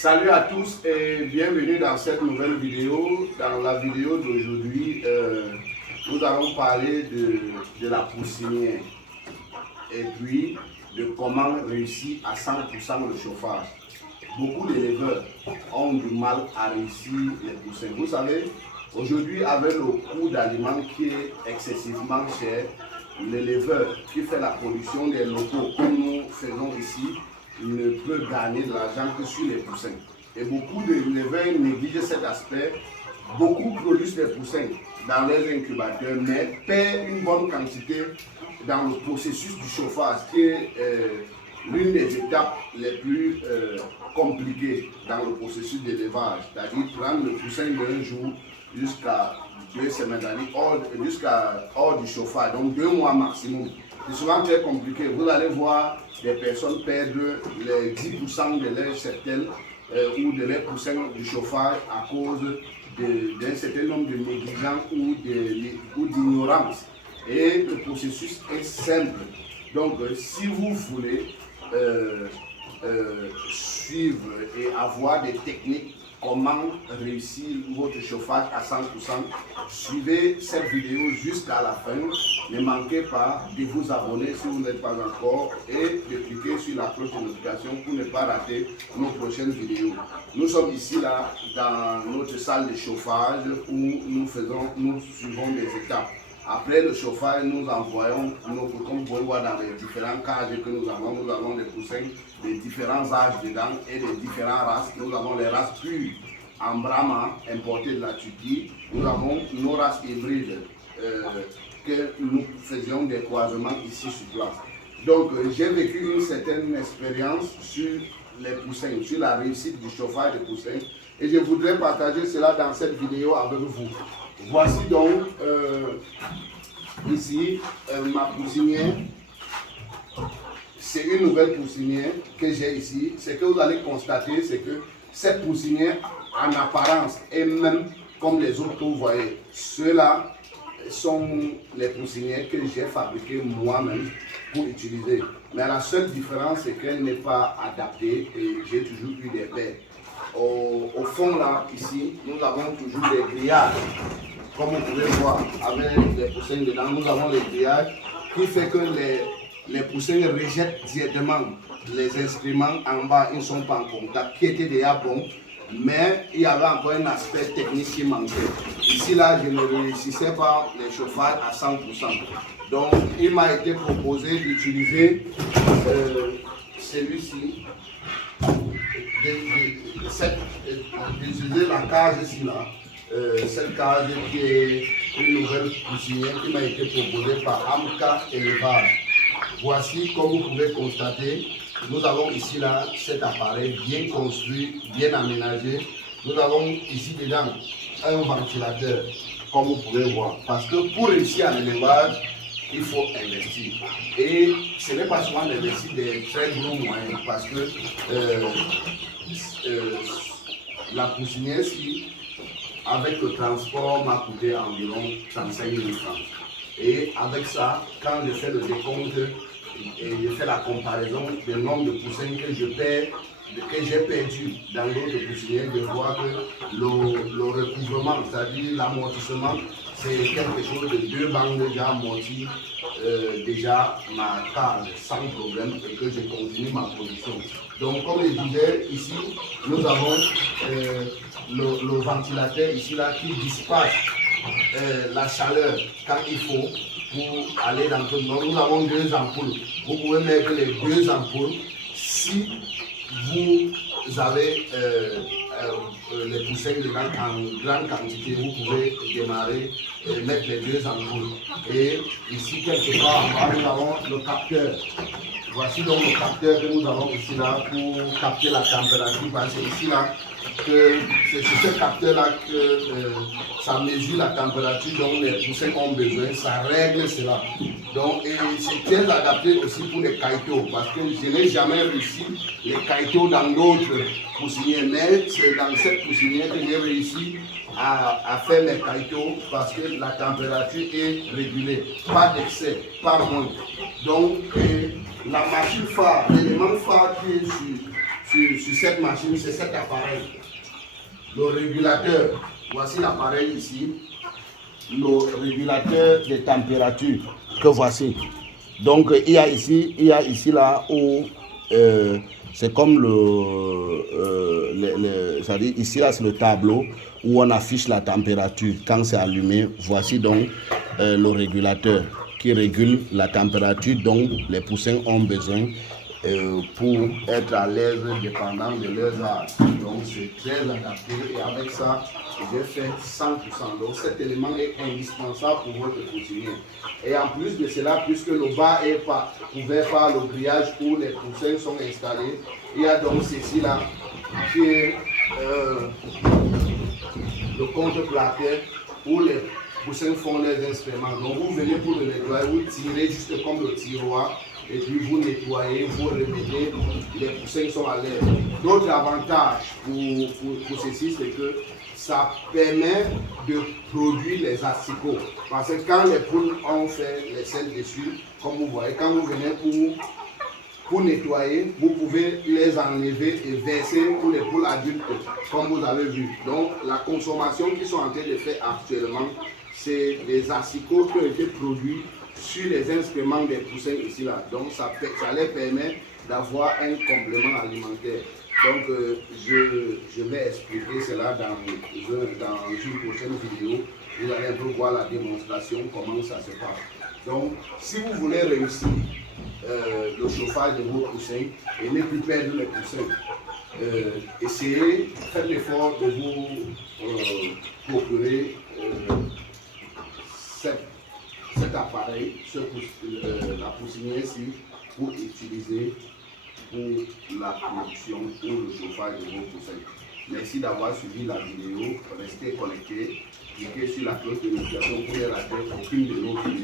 Salut à tous et bienvenue dans cette nouvelle vidéo. Dans la vidéo d'aujourd'hui, nous allons parler de la poussinière et puis de comment réussir à 100% le chauffage. Beaucoup d'éleveurs ont du mal à réussir les poussins. Vous savez, aujourd'hui avec le coût d'aliments qui est excessivement cher, l'éleveur qui fait la production des locaux comme nous faisons ici, il ne peut gagner de l'argent que sur les poussins. Et beaucoup d'éleveurs négligent cet aspect. Beaucoup produisent des poussins dans les incubateurs, mais perdent une bonne quantité dans le processus du chauffage, qui est l'une des étapes les plus compliquées dans le processus d'élevage. C'est-à-dire prendre le poussin d'un jour jusqu'à 2 semaines, jusqu'à hors du chauffage, donc 2 mois maximum. C'est souvent très compliqué. Vous allez voir des personnes perdre les 10% de leur cheptel ou de leur poussin du chauffage à cause d'un certain nombre de négligence ou d'ignorance. Et le processus est simple. Donc, si vous voulez suivre et avoir des techniques comment réussir votre chauffage à 100%, suivez cette vidéo jusqu'à la fin. Ne manquez pas de vous abonner si vous n'êtes pas encore et de cliquer sur la cloche de notification pour ne pas rater nos prochaines vidéos. Nous sommes ici là dans notre salle de chauffage où nous suivons des étapes. Après le chauffage, nous envoyons, comme vous pouvez voir dans les différents cages que nous avons des poussins de différents âges dedans et de différentes races. Nous avons les races pures en Brahma importées de la Turquie. Nous avons nos races hybrides que nous faisions des croisements ici sur place. Donc j'ai vécu une certaine expérience sur les poussins, sur la réussite du chauffage des poussins et je voudrais partager cela dans cette vidéo avec vous. Voici donc ici ma poussinière. C'est une nouvelle poussinière que j'ai ici. Ce que vous allez constater, c'est que cette poussinière, en apparence, est même comme les autres que vous voyez. Ceux-là sont les poussinières que j'ai fabriquées moi-même pour utiliser. Mais la seule différence, c'est qu'elle n'est pas adaptée et j'ai toujours eu des paires. Au fond là, ici, nous avons toujours des grillages. Comme vous pouvez voir, avec les poussins dedans, nous avons les grillages qui fait que les poussins rejettent directement les instruments en bas, ils ne sont pas en contact, qui étaient déjà bons, mais il y avait encore un aspect technique qui manquait. Ici là, je ne réussissais pas les chauffages à 100%. Donc, il m'a été proposé d'utiliser celui-ci, d'utiliser la cage ici là. Cette cage qui est une nouvelle poussinière qui m'a été proposée par Amka Élevage. Voici, comme vous pouvez constater, nous avons ici là cet appareil bien construit, bien aménagé. Nous avons ici dedans un ventilateur, comme vous pouvez voir. Parce que pour réussir à l'élevage, il faut investir. Et ce n'est pas souvent d'investir des très gros moyens parce que la poussinière ici, avec le transport, m'a coûté environ 35 000 francs. Et avec ça, quand je fais le décompte et je fais la comparaison du nombre de poussins que j'ai perdu dans d'autres poussinières, je vois que le recouvrement, c'est-à-dire l'amortissement, c'est quelque chose de 2 banques déjà amorties, déjà ma case sans problème et que je continue ma production. Donc comme je disais, ici, nous avons le ventilateur ici là qui disperse la chaleur quand il faut pour aller dans tout le monde. Nous avons 2 ampoules. Vous pouvez mettre les 2 ampoules si vous avez les poussins en grande quantité. Vous pouvez démarrer et mettre les 2 ampoules. Et ici, quelque part en bas, nous avons le capteur. Voici donc le capteur que nous avons ici là pour capter la température. Parce que ici là, c'est sur ce capteur là que ça mesure la température dont les poussins ont besoin, ça règle cela. Donc c'est très adapté aussi pour les caïtos parce que je n'ai jamais réussi les caïtos dans d'autres poussinières, mais c'est dans cette poussinière que j'ai réussi à faire les caïtos parce que la température est régulée, pas d'excès, pas moins. Donc la machine phare, l'élément phare qui est sur cette machine, c'est cet appareil. Le régulateur, voici l'appareil ici, le régulateur de température que voici. Donc il y a ici là où c'est comme c'est-à-dire ici là c'est le tableau où on affiche la température quand c'est allumé. Voici donc le régulateur qui régule la température dont les poussins ont besoin pour être à l'aise dépendant de leurs âges. Donc c'est très adapté et avec ça j'ai fait 100%. Donc cet élément est indispensable pour votre poussinier. Et en plus de cela, puisque le bas est couvert par le grillage où les poussins sont installés, il y a donc ceci là qui est le contre-plaquet où les poussins font leurs instruments. Donc vous venez pour le nettoyer, vous tirez juste comme le tiroir et puis vous nettoyez, vous remettez, les poussins sont à l'aise. D'autres avantages pour ceci, c'est que ça permet de produire les asticots. Parce que quand les poules ont fait les selles dessus, comme vous voyez, quand vous venez pour nettoyer, vous pouvez les enlever et verser pour les poules adultes, comme vous avez vu. Donc la consommation qu'ils sont en train de faire actuellement, c'est des asticots qui ont été produits sur les excréments des poussins ici là. Donc ça les permet d'avoir un complément alimentaire. Donc je vais expliquer cela dans une prochaine vidéo. Vous allez un peu voir la démonstration, comment ça se passe. Donc si vous voulez réussir le chauffage de vos poussins et ne plus perdre les poussins, essayez, faites l'effort de vous procurer cet appareil, la poussinière ici, pour utiliser pour la production ou le chauffage de vos poussins. Merci d'avoir suivi la vidéo. Restez connectés. Cliquez sur la cloche de notification pour ne rater aucune de nos vidéos.